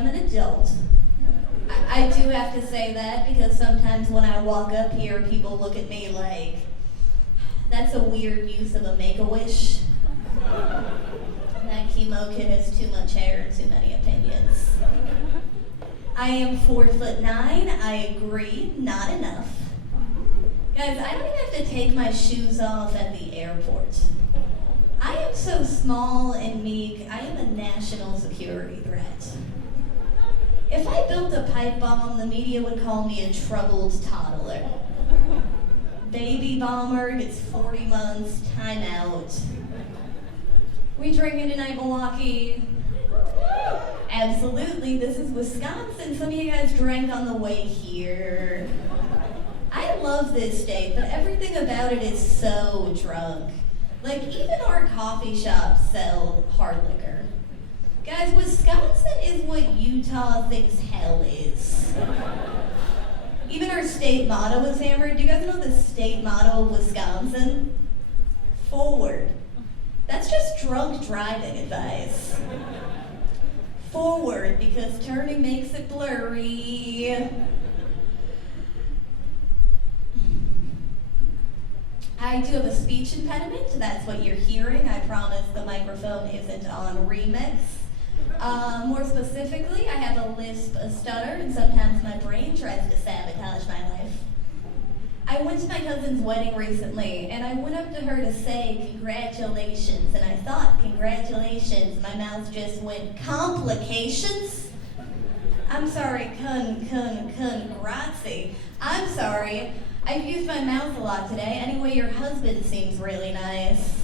I'm an adult. I do have to say that because sometimes when I walk up here, people look at me like, that's a weird use of a Make-A-Wish. That chemo kid has too much hair and too many opinions. I am 4'9". I agree, not enough. Guys, I don't even have to take my shoes off at the airport. I am so small and meek, I am a national security threat. If I built a pipe bomb, the media would call me a troubled toddler. Baby bomber gets 40 months, time out. We drinking tonight, Milwaukee? Absolutely, this is Wisconsin. Some of you guys drank on the way here. I love this state, but everything about it is so drunk. Like, even our coffee shops sell hard liquor. Guys, Wisconsin is what Utah thinks hell is. Even our state motto is hammered. Do you guys know the state motto of Wisconsin? Forward. That's just drunk driving advice. Forward, because turning makes it blurry. I do have a speech impediment, that's what you're hearing. I promise the microphone isn't on remix. More specifically, I have a lisp, a stutter, and sometimes my brain tries to sabotage my life. I went to my cousin's wedding recently, and I went up to her to say congratulations, and I thought, congratulations, my mouth just went, complications? I'm sorry, grazie. I'm sorry, I've used my mouth a lot today. Anyway, your husband seems really nice.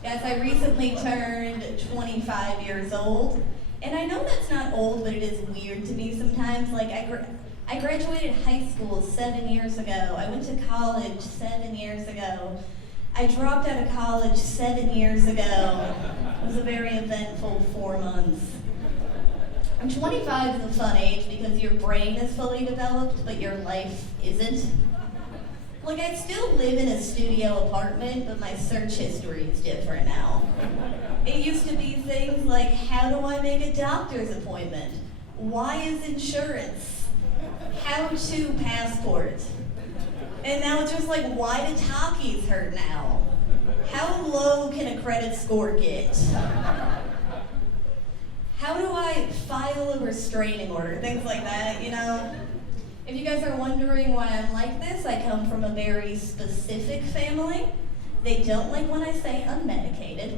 Guys, I recently turned 25 years old, and I know that's not old, but it is weird to me sometimes. Like, I graduated high school 7 years ago. I went to college 7 years ago. I dropped out of college 7 years ago. It was a very eventful 4 months. And 25 is a fun age because your brain is fully developed, but your life isn't. Like, I still live in a studio apartment, but my search history is different now. It used to be things like, how do I make a doctor's appointment? Why is insurance? How to passport? And now it's just like, why do Takis hurt now? How low can a credit score get? How do I file a restraining order? Things like that, you know? If you guys are wondering why I'm like this, I come from a very specific family. They don't like when I say unmedicated.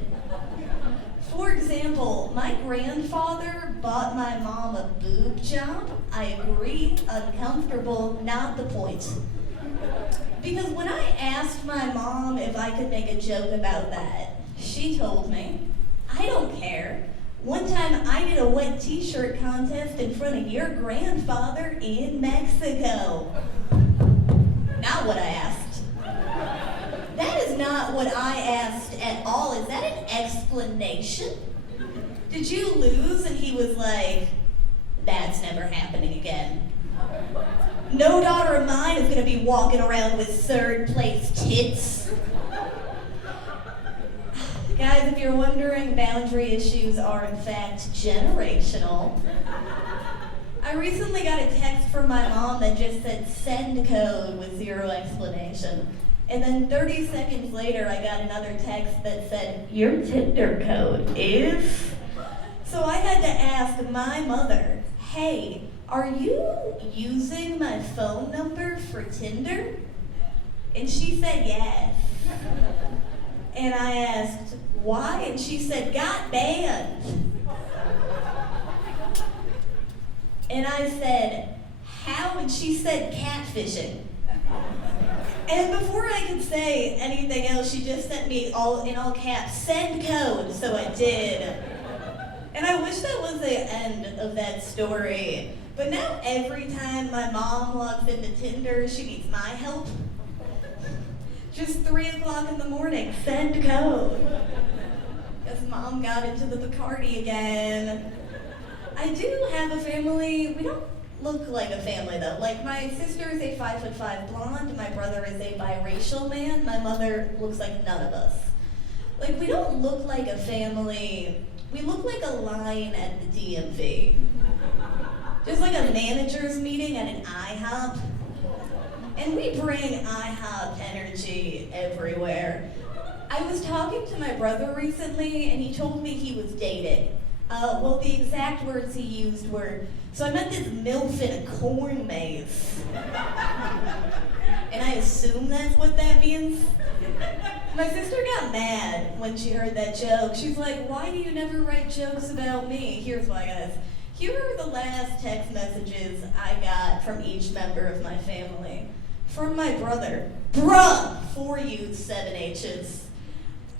For example, my grandfather bought my mom a boob job. I agree, uncomfortable, not the point. Because when I asked my mom if I could make a joke about that, she told me, I don't care. One time I did a wet t-shirt contest in front of your grandfather in Mexico. Not what I asked. That is not what I asked at all. Is that an explanation? Did you lose? And he was like, that's never happening again. No daughter of mine is gonna be walking around with third place tits. Guys, if you're wondering, boundary issues are in fact generational. I recently got a text from my mom that just said send code with 0 explanation. And then 30 seconds later, I got another text that said, your Tinder code is? So I had to ask my mother, hey, are you using my phone number for Tinder? And she said yes. And I asked, why? And she said, got banned. And I said, how? And she said, catfishing. And before I could say anything else, she just sent me in all caps, send code, so I did. And I wish that was the end of that story. But now every time my mom logs into Tinder, she needs my help. Just 3 o'clock in the morning, send code. Because mom got into the Bacardi again. I do have a family. We don't look like a family though. Like, my sister is a 5'5" blonde, my brother is a biracial man, my mother looks like none of us. Like, we don't look like a family We look like a line at the DMV. Just like a manager's meeting at an IHOP. And we bring IHOP energy everywhere. I was talking to my brother recently, and he told me he was dating. Well, the exact words he used were, "So I met this MILF in a corn maze." And I assume that's what that means. My sister got mad when she heard that joke. She's like, "Why do you never write jokes about me?" Here's why, guys. Here are the last text messages I got from each member of my family. From my brother. Bruh, 4 U's, 7 H's.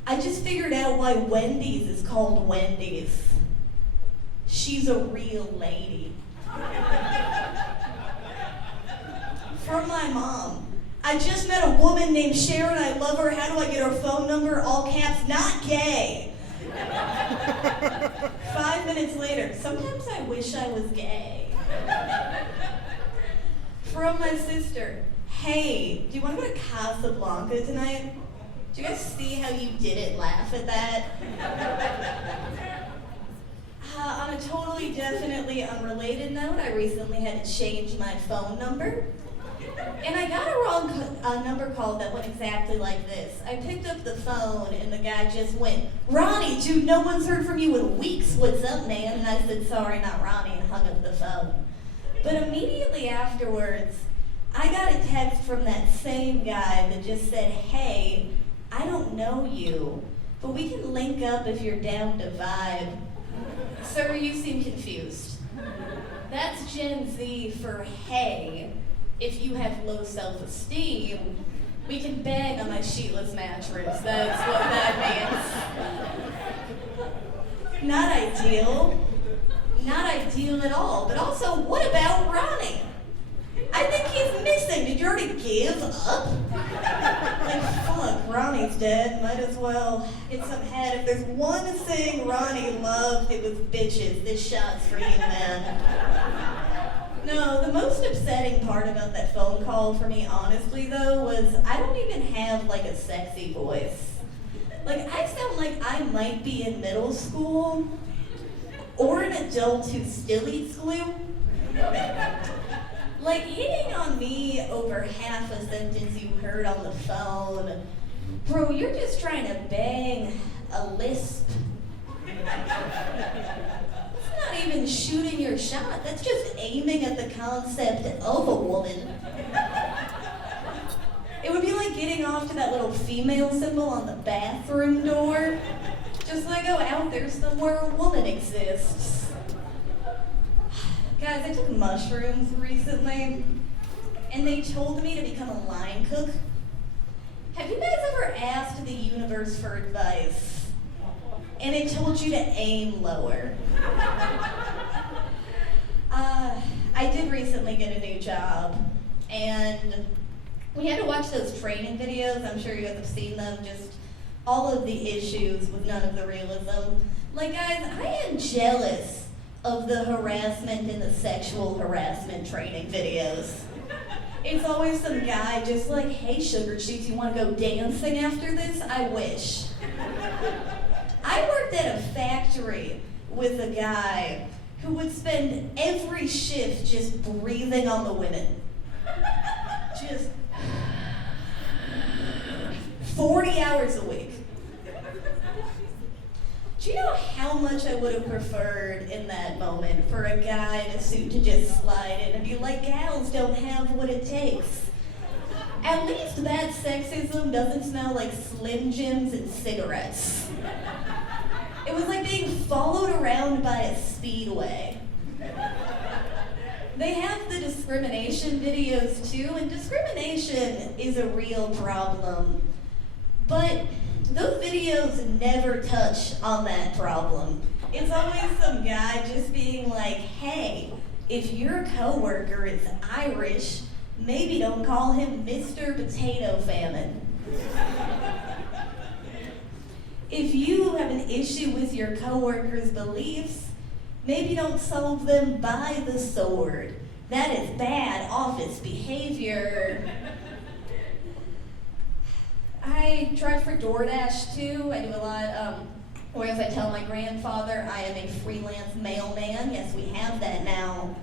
I just figured out why Wendy's is called Wendy's. She's a real lady. From my mom. I just met a woman named Sharon. I love her. How do I get her phone number? All caps, not gay. 5 minutes later. Sometimes I wish I was gay. From my sister. Hey, do you want to go to Casablanca tonight? Do you guys see how you didn't laugh at that? On a totally, definitely unrelated note, I recently had to change my phone number. And I got a wrong number call that went exactly like this. I picked up the phone and the guy just went, "Ronnie, dude, no one's heard from you in weeks. What's up, man?" And I said, "Sorry, not Ronnie," and hung up the phone. But immediately afterwards, I got a text from that same guy that just said, "Hey, I don't know you, but we can link up if you're down to vibe." Sir, you seem confused. That's Gen Z for hey. If you have low self-esteem, we can bang on my sheetless mattress. That's what that means. Not ideal. Not ideal at all. But also, what about Ronnie? I think he's missing. Did you already give up? Like, fuck, Ronnie's dead. Might as well get some head. If there's one thing Ronnie loved, it was bitches. This shot's for you, man. No, the most upsetting part about that phone call for me, honestly, though, was I don't even have, like, a sexy voice. Like, I sound like I might be in middle school or an adult who still eats glue. Like, hitting on me over half a sentence you heard on the phone. Bro, you're just trying to bang a lisp. That's not even shooting your shot. That's just aiming at the concept of a woman. It would be like getting off to that little female symbol on the bathroom door. Just like, oh, out there somewhere a woman exists. Guys, I took mushrooms recently, and they told me to become a line cook. Have you guys ever asked the universe for advice, and it told you to aim lower? I did recently get a new job, and we had to watch those training videos. I'm sure you guys have seen them, just all of the issues with none of the realism. Like, guys, I am jealous of the harassment and the sexual harassment training videos. It's always some guy just like, "Hey, sugar cheeks, you want to go dancing after this?" I wish. I worked at a factory with a guy who would spend every shift just breathing on the women. Just 40 hours a week. Do you know how much I would have preferred in that moment for a guy in a suit to just slide in and be like, "Gals don't have what it takes"? At least that sexism doesn't smell like Slim Jims and cigarettes. It was like being followed around by a speedway. They have the discrimination videos too, and discrimination is a real problem. But those videos never touch on that problem. It's always some guy just being like, "Hey, if your coworker is Irish, maybe don't call him Mr. Potato Famine." If you have an issue with your coworker's beliefs, maybe don't solve them by the sword. That is bad office behavior. I drive for DoorDash too. I do a lot. Or as I tell my grandfather, I am a freelance mailman. Yes, we have that now.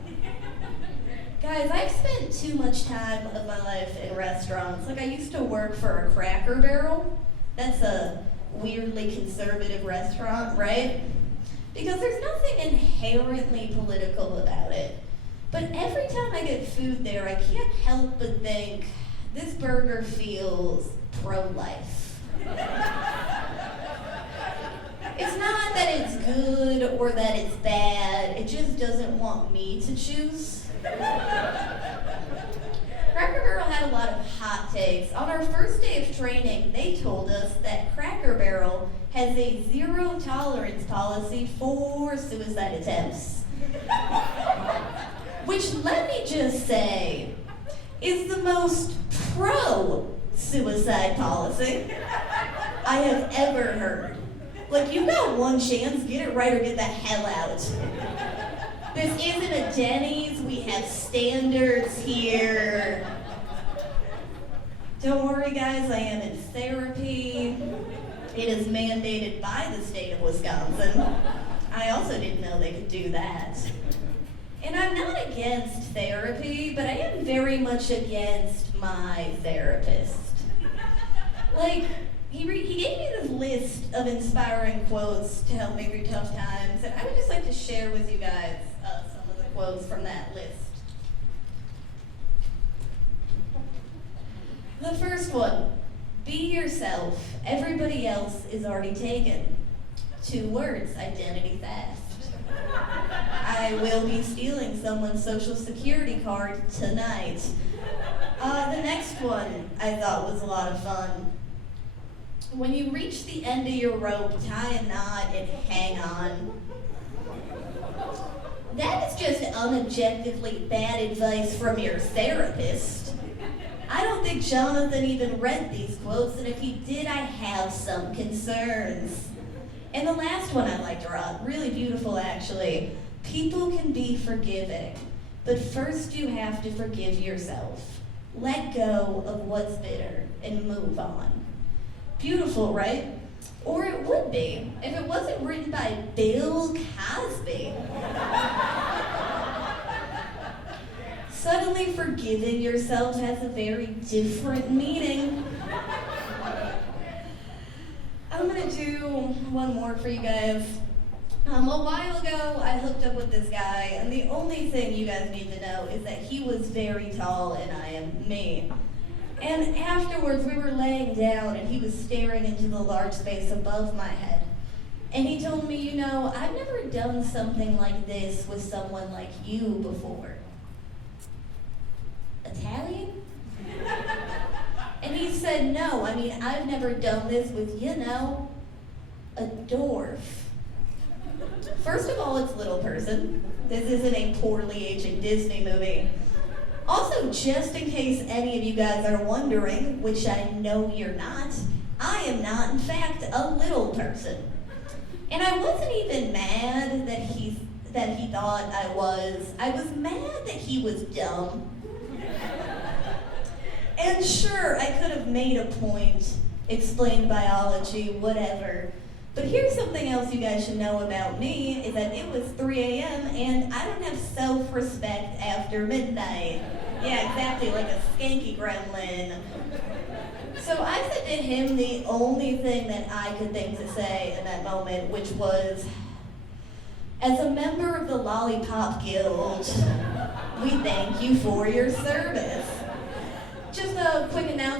Guys, I've spent too much time of my life in restaurants. Like, I used to work for a Cracker Barrel. That's a weirdly conservative restaurant, right? Because there's nothing inherently political about it. But every time I get food there, I can't help but think, this burger feels pro-life. It's not that it's good or that it's bad, it just doesn't want me to choose. Cracker Barrel had a lot of hot takes. On our first day of training, they told us that Cracker Barrel has a zero tolerance policy for suicide attempts. Which, let me just say, is the most pro-suicide policy I have ever heard. Like, you've got one chance, get it right or get the hell out. This isn't a Denny's, we have standards here. Don't worry guys, I am in therapy. It is mandated by the state of Wisconsin. I also didn't know they could do that. And I'm not against therapy, but I am very much against my therapist. Like, he gave me this list of inspiring quotes to help me through tough times, and I would just like to share with you guys some of the quotes from that list. The first one, be yourself, everybody else is already taken. 2 words, identity theft. I will be stealing someone's social security card tonight. The next one I thought was a lot of fun. When you reach the end of your rope, tie a knot and hang on. That is just unobjectively bad advice from your therapist. I don't think Jonathan even read these quotes, and if he did, I have some concerns. And the last one I liked, really beautiful actually. People can be forgiving, but first you have to forgive yourself. Let go of what's bitter and move on. Beautiful, right? Or it would be, if it wasn't written by Bill Cosby. Suddenly forgiving yourself has a very different meaning. I'm gonna do one more for you guys. A while ago, I hooked up with this guy, and the only thing you guys need to know is that he was very tall and I am me. And afterwards, we were laying down and he was staring into the large space above my head. And he told me, you know, I've never done something like this with someone like you before. Italian? And he said, no, I mean, I've never done this with, you know, a dwarf. First of all, it's little person. This isn't a poorly aging Disney movie. Also, just in case any of you guys are wondering, which I know you're not, I am not, in fact, a little person. And I wasn't even mad that he thought I was. I was mad that he was dumb. And sure, I could have made a point, explained biology, whatever. But here's something else you guys should know about me, is that it was 3 a.m. and I don't have self-respect after midnight. Yeah, exactly, like a skanky gremlin. So I said to him the only thing that I could think to say in that moment, which was, as a member of the Lollipop Guild, we thank you for your service. Just a quick announcement.